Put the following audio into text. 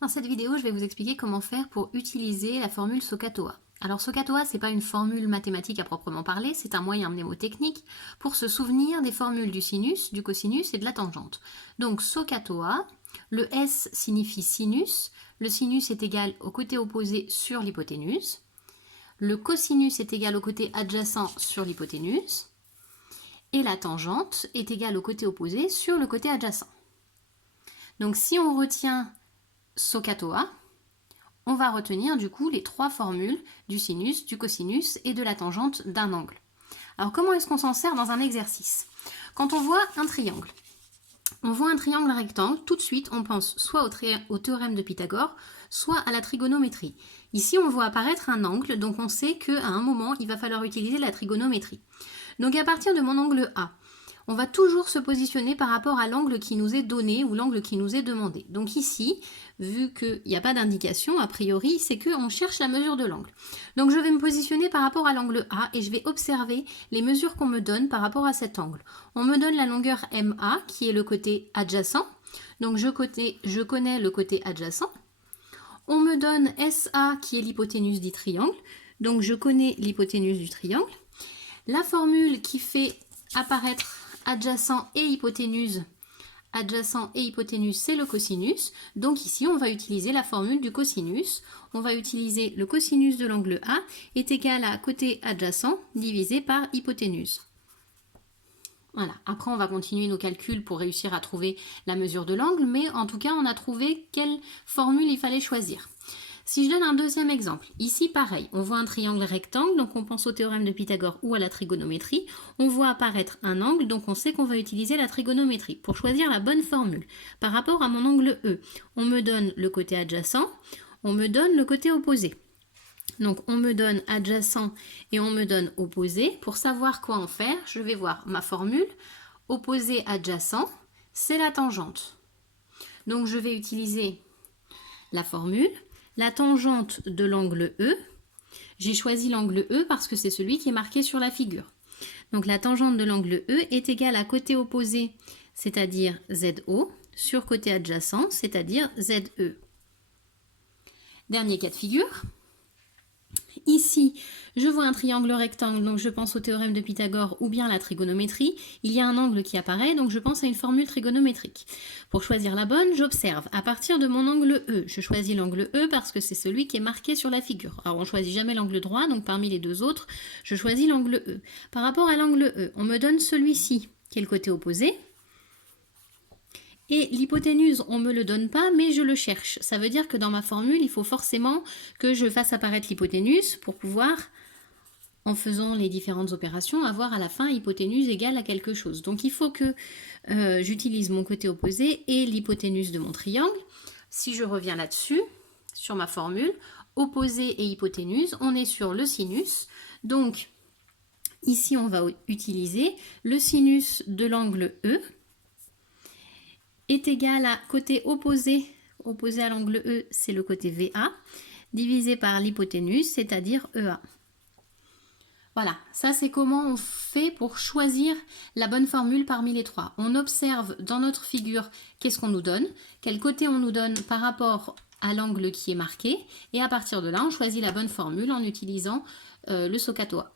Dans cette vidéo, je vais vous expliquer comment faire pour utiliser la formule SOHCAHTOA. Alors SOHCAHTOA, ce n'est pas une formule mathématique à proprement parler, c'est un moyen mnémotechnique pour se souvenir des formules du sinus, du cosinus et de la tangente. Donc SOHCAHTOA, le S signifie sinus, le sinus est égal au côté opposé sur l'hypoténuse, le cosinus est égal au côté adjacent sur l'hypoténuse, et la tangente est égale au côté opposé sur le côté adjacent. Donc si on retient SOHCAHTOA, on va retenir du coup les trois formules du sinus, du cosinus et de la tangente d'un angle. Alors comment est-ce qu'on s'en sert dans un exercice? Quand on voit un triangle, rectangle, tout de suite on pense soit au théorème de Pythagore, soit à la trigonométrie. Ici on voit apparaître un angle, donc on sait qu'à un moment il va falloir utiliser la trigonométrie. Donc à partir de mon angle A, on va toujours se positionner par rapport à l'angle qui nous est donné ou l'angle qui nous est demandé. Donc ici, vu qu'il n'y a pas d'indication, a priori, c'est qu'on cherche la mesure de l'angle. Donc je vais me positionner par rapport à l'angle A et je vais observer les mesures qu'on me donne par rapport à cet angle. On me donne la longueur MA qui est le côté adjacent. Donc je connais le côté adjacent. On me donne SA qui est l'hypoténuse du triangle. Donc je connais l'hypoténuse du triangle. La formule qui fait apparaître adjacent et hypoténuse, c'est le cosinus. Donc ici, on va utiliser la formule du cosinus. On va utiliser le cosinus de l'angle A est égal à côté adjacent divisé par hypoténuse. Voilà. Après, on va continuer nos calculs pour réussir à trouver la mesure de l'angle, mais en tout cas, on a trouvé quelle formule il fallait choisir. Si je donne un deuxième exemple, ici pareil, on voit un triangle rectangle, donc on pense au théorème de Pythagore ou à la trigonométrie. On voit apparaître un angle, donc on sait qu'on va utiliser la trigonométrie pour choisir la bonne formule. Par rapport à mon angle E, on me donne le côté adjacent, on me donne le côté opposé. Donc on me donne adjacent et on me donne opposé. Pour savoir quoi en faire, je vais voir ma formule. Opposé adjacent, c'est la tangente. Donc je vais utiliser la formule. La tangente de l'angle E, j'ai choisi l'angle E parce que c'est celui qui est marqué sur la figure. Donc la tangente de l'angle E est égale à côté opposé, c'est-à-dire ZO, sur côté adjacent, c'est-à-dire ZE. Dernier cas de figure. Ici, je vois un triangle rectangle, donc je pense au théorème de Pythagore ou bien à la trigonométrie. Il y a un angle qui apparaît, donc je pense à une formule trigonométrique. Pour choisir la bonne, j'observe. À partir de mon angle E, je choisis l'angle E parce que c'est celui qui est marqué sur la figure. Alors on ne choisit jamais l'angle droit, donc parmi les deux autres, je choisis l'angle E. Par rapport à l'angle E, on me donne celui-ci, qui est le côté opposé. Et l'hypoténuse, on ne me le donne pas, mais je le cherche. Ça veut dire que dans ma formule, il faut forcément que je fasse apparaître l'hypoténuse pour pouvoir, en faisant les différentes opérations, avoir à la fin hypoténuse égale à quelque chose. Donc il faut que j'utilise mon côté opposé et l'hypoténuse de mon triangle. Si je reviens là-dessus, sur ma formule, opposé et hypoténuse, on est sur le sinus. Donc ici, on va utiliser le sinus de l'angle E, est égal à côté opposé à l'angle E, c'est le côté VA, divisé par l'hypoténuse, c'est-à-dire EA. Voilà, ça c'est comment on fait pour choisir la bonne formule parmi les trois. On observe dans notre figure qu'est-ce qu'on nous donne, quel côté on nous donne par rapport à l'angle qui est marqué, et à partir de là, on choisit la bonne formule en utilisant le SOHCAHTOA.